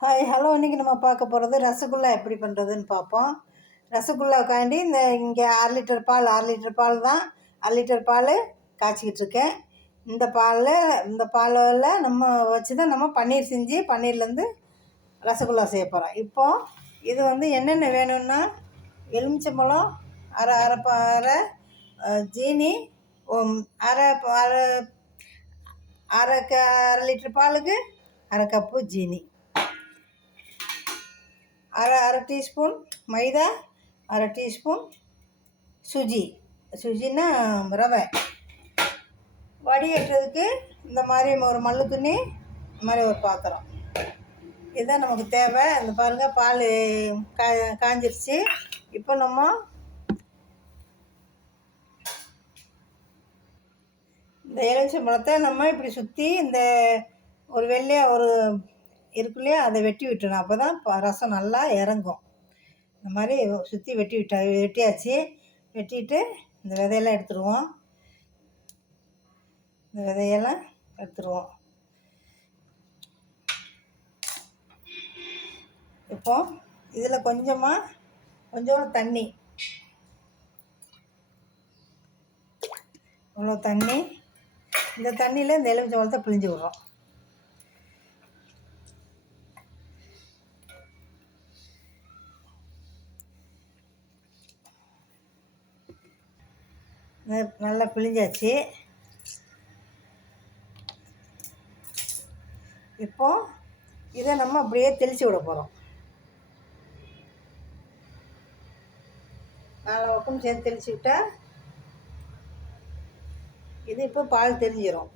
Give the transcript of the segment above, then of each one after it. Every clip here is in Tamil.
ஹாய் ஹலோ இன்றைக்கி நம்ம பார்க்க போகிறது ரசகுல்லா எப்படி பண்ணுறதுன்னு பார்ப்போம். ரசகுல்லாக்காண்டி இந்த இங்கே அரை லிட்டர் பால் அரை லிட்டர் பால் தான். அரை லிட்டர் பால் காய்ச்சிக்கிட்டு இருக்கேன். இந்த பாலில் இந்த பாலில் நம்ம வச்சு தான் நம்ம பன்னீர் செஞ்சு பன்னீர்லேருந்து ரசகுல்லா செய்ய போகிறோம் இப்போது இது வந்து என்னென்ன வேணும்னா எலுமிச்சம்பழம் அரை அரை ப அரை ஜீனி அரை அரை அரை க அரை லிட்டர் பாலுக்கு அரை கப்பு ஜீனி. அரை அரை டீஸ்பூன் மைதா அரை டீஸ்பூன் சுஜி. சுஜின்னா ரவை. வடிகட்டுறதுக்கு இந்த மாதிரி ஒரு மல்லு துணி இந்த மாதிரி ஒரு பாத்திரம். இதுதான் நமக்கு தேவை. இந்த பாருங்கள் பால் கா காஞ்சிருச்சு. இப்போ நம்ம இந்த எலுமிச்சம்பழத்தை நம்ம இப்படி சுற்றி இந்த ஒரு வெள்ளையாக ஒரு இருக்குள்ளே அதை வெட்டி விட்டணும் அப்போ தான் ரசம் நல்லா இறங்கும். இந்த மாதிரி சுற்றி வெட்டி விட்டா வெட்டியாச்சு. வெட்டிட்டு இந்த விதையெல்லாம் எடுத்துருவோம். இந்த விதையெல்லாம் எடுத்துருவோம். இப்போ இதில் கொஞ்சமாக கொஞ்சோண்டு தண்ணி. இவ்வளோ தண்ணி. இந்த தண்ணியில் இந்த எலுமிச்சம்பழத்தை பிழிஞ்சு விட்றோம். நல்லா பிழிஞ்சாச்சு. இப்போ இதை நம்ம அப்படியே தெளித்து விட போகிறோம் நாலு பக்கம் சேர்ந்து தெளித்து விட்டா இது இப்போ பால் தெரிஞ்சிடும்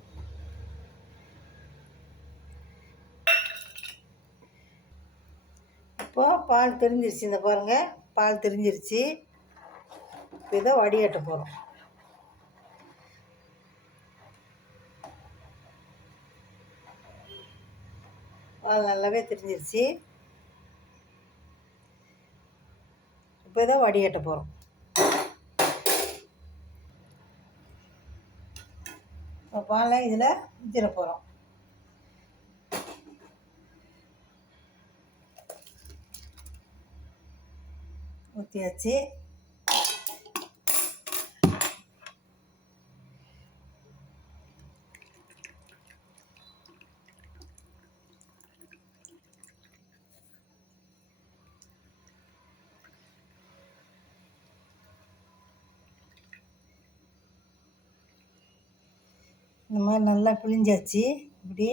இப்போ பால் தெரிஞ்சிருச்சு இந்த பாருங்கள் பால் தெரிஞ்சிருச்சு. இப்போ இதை வடிகட்ட போகிறோம் பால் நல்லாவே தெரிஞ்சிருச்சு. இப்போ தான் வடிகட்ட போகிறோம் இப்போ பாலை இதில் ஊற்றிட போகிறோம் ஊற்றியாச்சு இந்த மாதிரி நல்லா பிழிஞ்சாச்சு. இப்படி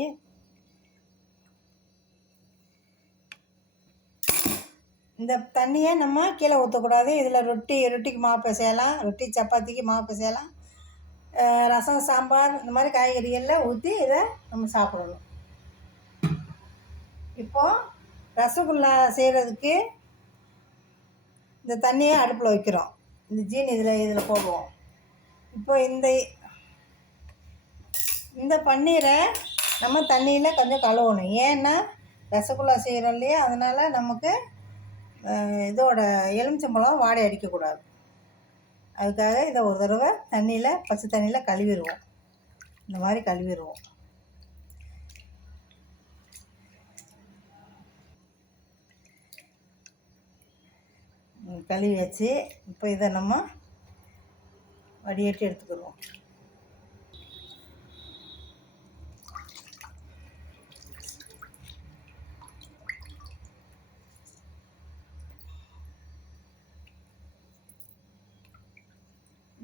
இந்த தண்ணியை நம்ம கீழே ஊற்றக்கூடாது இதில் ரொட்டி ரொட்டிக்கு மாவு பிசையலாம் ரொட்டி சப்பாத்திக்கு மாவு பிசையலாம். ரசம் சாம்பார் இந்த மாதிரி காய்கறிகளில் ஊற்றி இதை நம்ம சாப்பிடணும். இப்போது ரசகுல்லா செய்கிறதுக்கு இந்த தண்ணியை அடுப்பில் வைக்கிறோம். இந்த ஜீனி இதில் இதில் போடுவோம். இப்போ இந்த இந்த பன்னீரை நம்ம தண்ணியில் கொஞ்சம் கழுவணும். ஏன்னா ரசகுல்லா செய்கிறோம் இல்லையா? அதனால் நமக்கு இதோட எலுமிச்சம்பழம் வாடை அடிக்கக்கூடாது. அதுக்காக இதை ஒரு தடவை தண்ணியில் பச்சை தண்ணியில் கழுவிடுவோம். இந்த மாதிரி கழுவிடுவோம். கழுவி வச்சு இப்போ இதை நம்ம வடிகட்டி எடுத்துக்கிடுவோம்.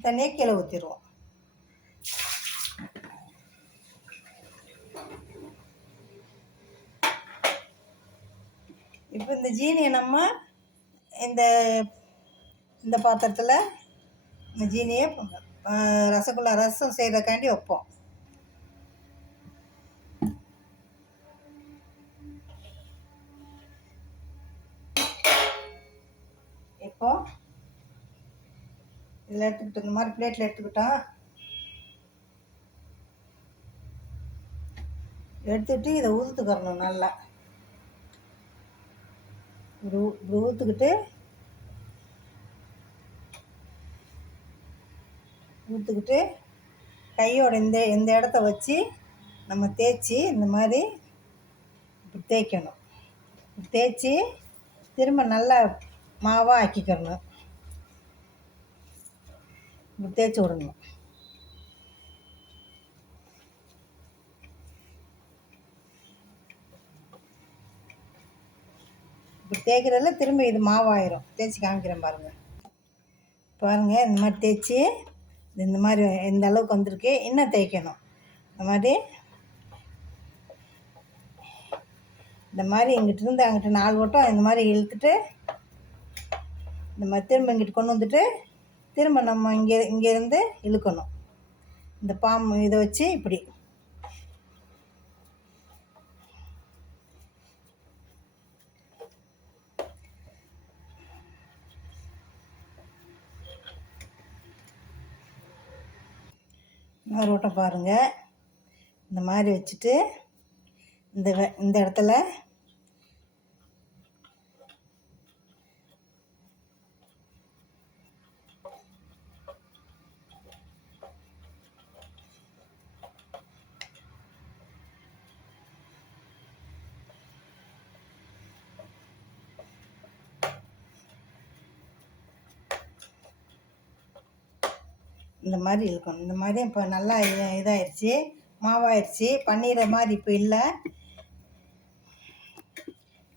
தண்ணியை கீழே ஊற்றிடுவோம் இப்போ இந்த ஜீனியை நம்ம இந்த இந்த பாத்திரத்தில் இந்த ஜீனியை ரசகுல்லா ரசம் செய்கிறக்காண்டி வைப்போம் இதில் எடுத்துக்கிட்டு இந்த மாதிரி பிளேட்டில் எடுத்துக்கிட்டோம் எடுத்துக்கிட்டு இதை ஊற்றுக்கறணும் நல்லா. இப்படி இப்படி ஊற்றுக்கிட்டு ஊற்றுக்கிட்டு கையோட இந்த இந்த இடத்த வச்சு நம்ம தேய்ச்சி இந்த மாதிரி இப்படி தேய்க்கணும். தேய்ச்சி திரும்ப நல்லா மாவாக ஆக்கிக்கிறணும் இப்படி தேய்ச்சி விடணும். இப்படி தேய்க்கிறதுல திரும்ப இது மாவாயிரும். தேய்ச்சி காமிக்கிறேன் பாருங்கள் பாருங்கள் இந்த மாதிரி தேய்ச்சி இந்த மாதிரி இந்த அளவுக்கு வந்திருக்கு. இன்னும் தேய்க்கணும். இந்த மாதிரி இந்த மாதிரி இங்கிட்டு இருந்து அங்கிட்டு நாலு வட்டம் இந்த மாதிரி இழுத்துட்டு இந்த மாதிரி திரும்ப இங்கிட்டு கொண்டு வந்துட்டு திரும்ப நம்ம இங்கே இங்கேருந்து இழுக்கணும். இந்த பாம்பு இதை வச்சு இப்படி. இன்னொரு பாருங்கள் இந்த மாதிரி வச்சுட்டு இந்த வ- இந்த இடத்துல இந்த மாதிரி இழுக்கணும் இந்த மாதிரி இப்போ நல்லா இது- மாவாயிடுச்சு மாவாயிருச்சு. பன்னீரை மாதிரி இப்போ இல்லை.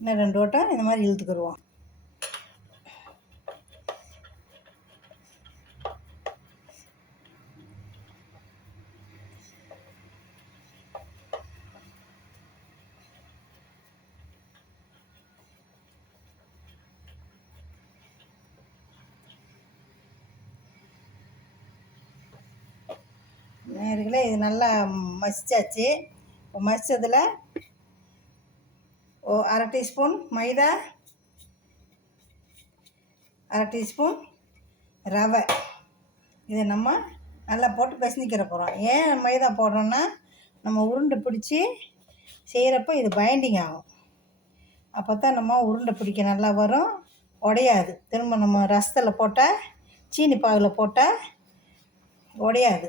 இன்னும் ரெண்டு ஓட்டம் இந்த மாதிரி இழுத்துக்கிடுவோம் நேர்களே இது நல்லா மசிச்சாச்சு. இப்போ மசிச்சதில் ஓ அரை டீஸ்பூன் மைதா அரை டீஸ்பூன் ரவை. இதை நம்ம நல்லா போட்டு பிசைஞ்சிக்கிற போகிறோம் ஏன் மைதா போடுறோன்னா நம்ம உருண்டை பிடிச்சி செய்கிறப்ப இது பைண்டிங் ஆகும். அப்போ தான் நம்ம உருண்டை பிடிக்க நல்லா வரும். உடையாது. திரும்ப நம்ம ரசத்தில் போட்டால் சீனி பாகில் போட்டால் உடையாது.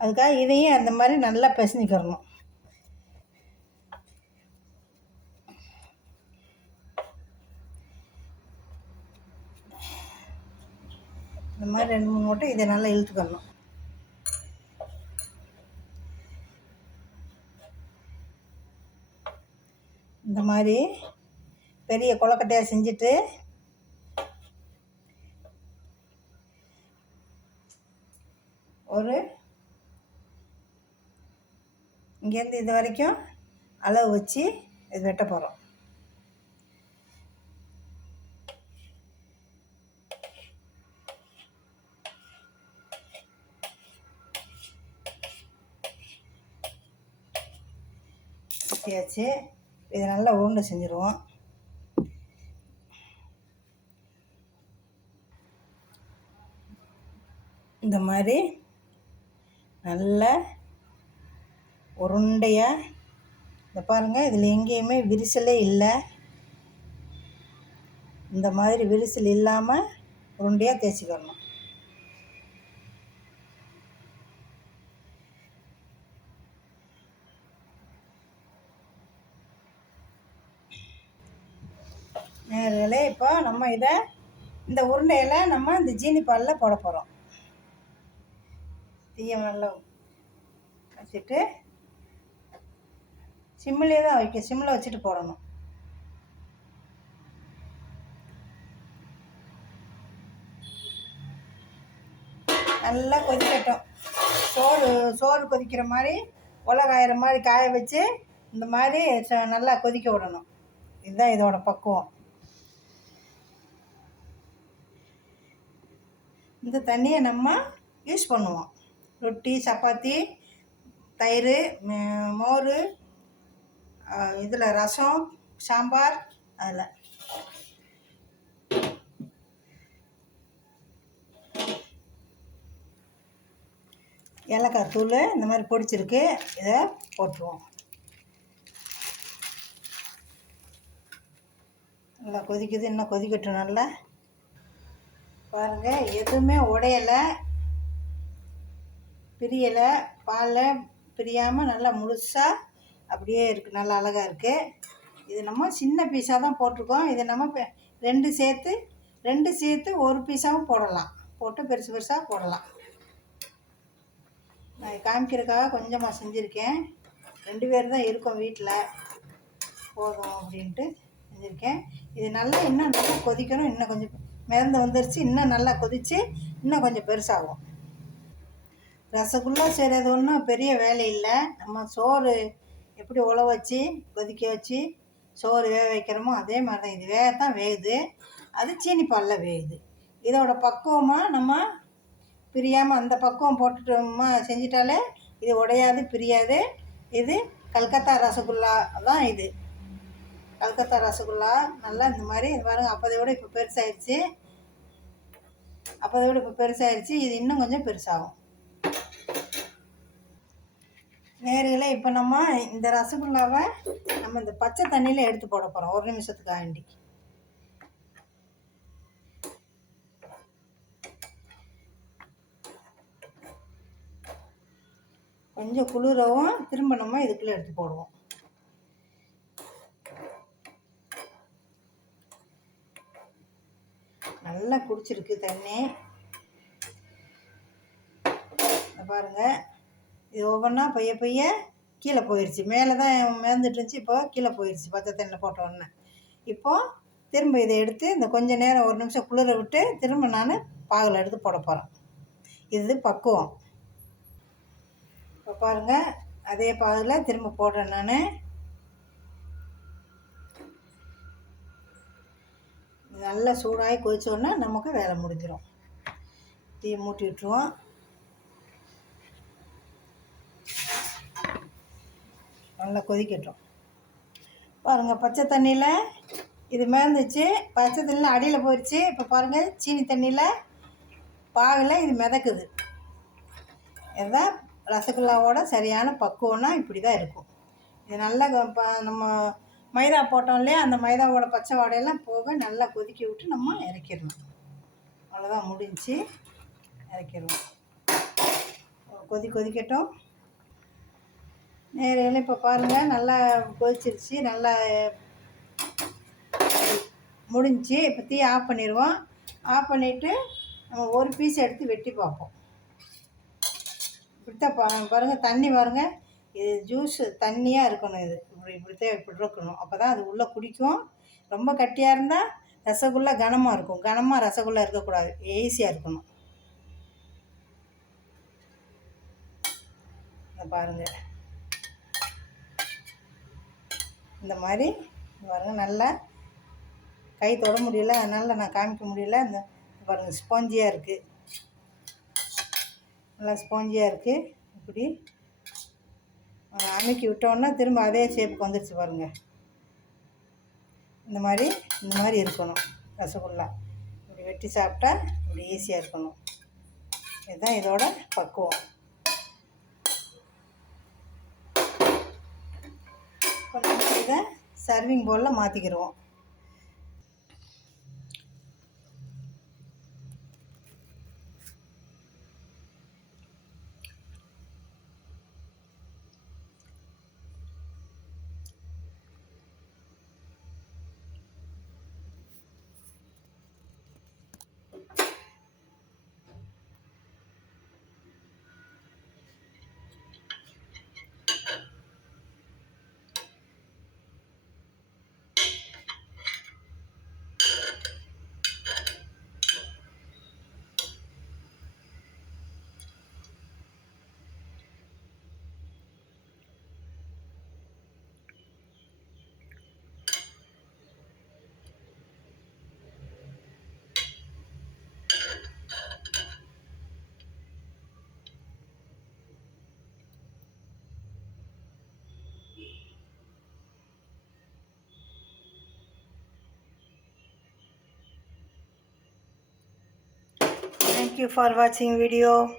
அதுக்காக இதையும் அந்த மாதிரி நல்லா பிசைஞ்சிக்கிறணும் இந்த மாதிரி ரெண்டு மூணு மூட்டை இதை நல்லா இழுத்துக்கணும். இந்த மாதிரி பெரிய கொலக்கட்டையாக செஞ்சுட்டு ஒரு இங்கேருந்து இது வரைக்கும் அளவு வச்சு இது வெட்ட போகிறோம் வெட்டியாச்சு இதை நல்லா உருண்டை செஞ்சுருவோம். இந்த மாதிரி நல்லா உருண்டையாக இந்த பாருங்கள் இதில் எங்கேயுமே விரிசலே இல்லை. இந்த மாதிரி விரிசல் இல்லாமல் உருண்டையாக தேய்ச்சிக்கணும். நேர்களே இப்போ நம்ம இதை இந்த உருண்டையில் நம்ம இந்த ஜீனி பாலில் போட போகிறோம் தீயை நல்லா வச்சுட்டு சிம்மிலே தான் வைக்க சிம்மில் வச்சுட்டு போடணும். நல்லா கொதிக்கட்டும். சோறு சோறு கொதிக்கிற மாதிரி உலகாயிற மாதிரி காய வச்சு இந்த மாதிரி ச- நல்லா கொதிக்க விடணும். இதுதான் இதோட பக்குவம். இந்த தண்ணியை நம்ம யூஸ் பண்ணுவோம். ரொட்டி சப்பாத்தி தயிர் மோர் இதில் ரசம் சாம்பார் அதில். ஏலக்காய் தூள் இந்த மாதிரி பொடிச்சிருக்கு. இதை போட்டுருவோம். நல்லா கொதிக்குது இன்னும் கொதிக்கட்டும் நல்லா. பாருங்கள் எதுவுமே உடையலை. பிரியலை பாலில் பிரியாமல் நல்லா முழுசாக அப்படியே இருக்குது நல்லா அழகாக இருக்குது இது நம்ம சின்ன பீஸாக தான் போட்டிருக்கோம். இதை நம்ம பெ- ரெண்டு சேர்த்து ரெண்டு சேர்த்து ஒரு பீஸாகவும் போடலாம். போட்டு பெருசு பெருசாக போடலாம். நான் காமிக்கிறதுக்காக கொஞ்சமாக செஞ்சுருக்கேன். ரெண்டு பேர் தான் இருக்கோம் வீட்டில் போதும் அப்படின்ட்டு செஞ்சுருக்கேன். இது நல்லா இன்னும் நல்லா கொதிக்கணும். இன்னும் கொஞ்சம் மிதந்து வந்துருச்சு. இன்னும் நல்லா கொதித்து இன்னும் கொஞ்சம் பெருசாகும். ரசகுல்லா செய்கிறது ஒன்றும் பெரிய வேலை இல்லை. நம்ம சோறு எப்படி உழ வச்சு கொதிக்க வச்சு சோறு வேக வைக்கிறோமோ அதே மாதிரி தான் இது வேகத்தான் வேகுது. அது சீனி பாலில் வேகுது. இதோட பக்குவமாக நம்ம பிரியாமல் அந்த பக்குவம் போட்டுட்டோமா செஞ்சிட்டாலே இது உடையாது பிரியாது. இது கல்கத்தா ரசகுல்லா தான் இது. கல்கத்தா ரசகுல்லா நல்லா இந்த மாதிரி இது பாருங்க அப்போதை விட இப்போ பெருசாயிருச்சு. அப்போதை விட இப்போ பெருசாயிருச்சு. இது இன்னும் கொஞ்சம் பெருசாகும். நேர்களே இப்போ நம்ம இந்த ரசகுல்லாவை நம்ம இந்த பச்சை தண்ணியில் எடுத்து போட போகிறோம் ஒரு நிமிஷத்துக்கு ஆண்டி கொஞ்சம் குளிரவும் திரும்ப நம்ம இதுக்குள்ளே எடுத்து போடுவோம். நல்லா குடிச்சிருக்கு தண்ணி. பாருங்கள் இது ஒவ்வொன்றா பைய பைய கீழே போயிடுச்சு மேலே தான் மிதந்துட்டு இருந்துச்சு. இப்போ கீழே போயிடுச்சு பச்சை தண்ணியில் போட்டோன்னே இப்போது திரும்ப இதை எடுத்து இந்த கொஞ்சம் நேரம் ஒரு நிமிஷம் குளிர விட்டு திரும்ப நான் பாகில் எடுத்து போட போகிறேன் இது பக்குவம். இப்போ பாருங்கள் அதே பாகில் திரும்ப போடுறேன் நான். நல்லா சூடாகி கொதிச்சோடனே நமக்கு வேலை முடிஞ்சிடும் தீ மூட்டி விட்டுருவோம். நல்லா கொதிக்கட்டும். பாருங்கள் பச்சை தண்ணியில் இது மேந்துச்சு. பச்சை தண்ணியில் அடியில் போயிடுச்சு இப்போ பாருங்கள் சீனி தண்ணியில் பாகில் இது மிதக்குது. இதுதான் ரசகுல்லாவோட சரியான பக்குவம்னா இப்படி தான் இருக்கும். இது நல்லா இப்போ நம்ம மைதா போட்டோம் இல்லையா? அந்த மைதாவோட பச்சை வாடையெல்லாம் போக நல்லா கொதிக்க விட்டு நம்ம இறக்கிடணும் அவ்வளோதான் முடிஞ்சு இறக்கிடுவோம் கொதி கொதிக்கட்டும். நேரில் இப்போ பாருங்கள் நல்லா கொதிச்சிருச்சு நல்லா முடிஞ்சு இப்போ தீ ஆஃப் பண்ணிடுவோம் ஆஃப் பண்ணிவிட்டு நம்ம ஒரு பீஸ் எடுத்து வெட்டி பார்ப்போம். இப்படித்தான் பா பாருங்கள் தண்ணி பாருங்கள் இது ஜூஸ் தண்ணியாக இருக்கணும் இது. இப்படி இப்படித்தான் இப்படி இருக்கணும். அப்போ தான் அது உள்ளே குடிக்கும். ரொம்ப கட்டியாக இருந்தால் ரசகுல்லா கனமாக இருக்கும். கனமாக ரசகுல்லா இருக்கக்கூடாது. ஈஸியாக இருக்கணும். பாருங்கள் இந்த மாதிரி. பாருங்கள் நல்லா கை தொட முடியல. அதனால் நான் காமிக்க முடியல. இந்த பாருங்கள் ஸ்பாஞ்சியாக இருக்குது நல்லா ஸ்பாஞ்சியாக இருக்குது இப்படி அமுக்கி விட்டோன்னா திரும்ப அதே ஷேப்புக்கு வந்துடுச்சு பாருங்கள் இந்த மாதிரி இந்த மாதிரி இருக்கணும். ரசகுல்லா இப்படி வெட்டி சாப்பிட்டா இப்படி ஈஸியாக இருக்கணும். இதுதான் இதோட பக்குவம். இப்போ இதை சர்விங் பவுலில் மாற்றிக்கிடுவோம் you for watching video.